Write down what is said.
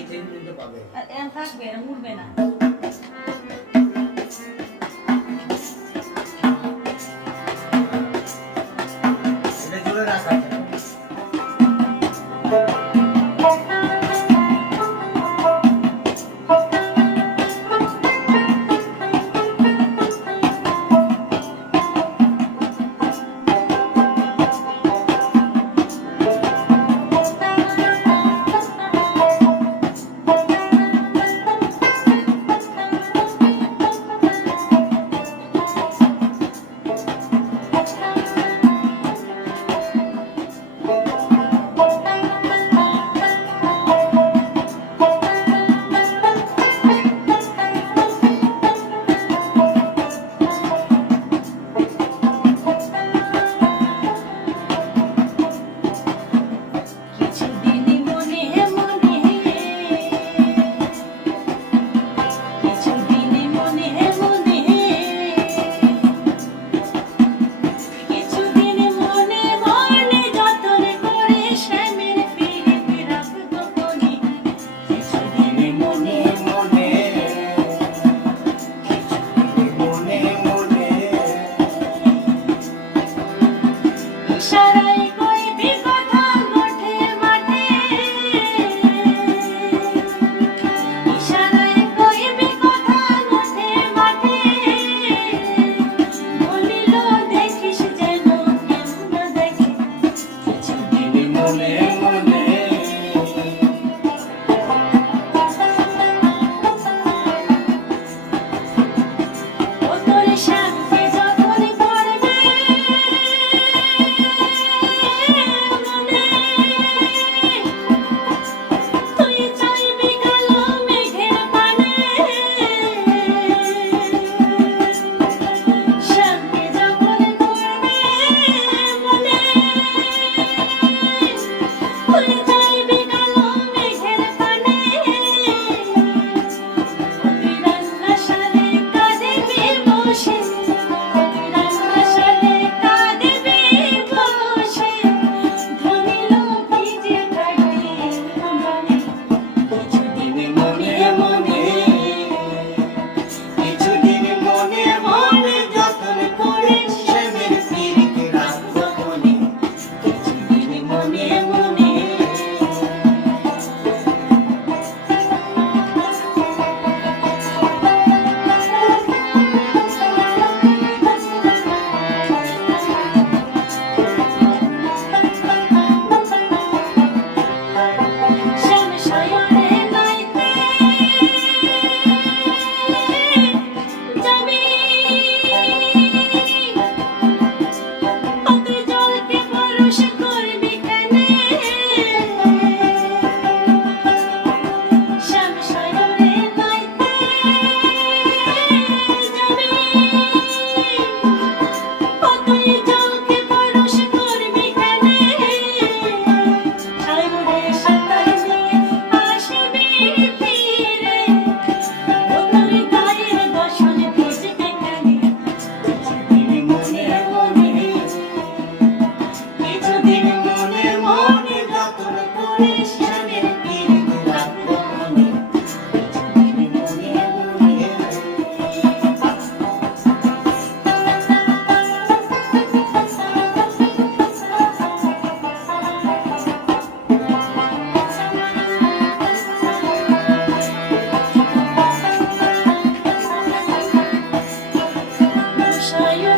এই ট্রেনমেন্টটা পাবে থাকবে উঠবে না এটা জোরে রাখা wish I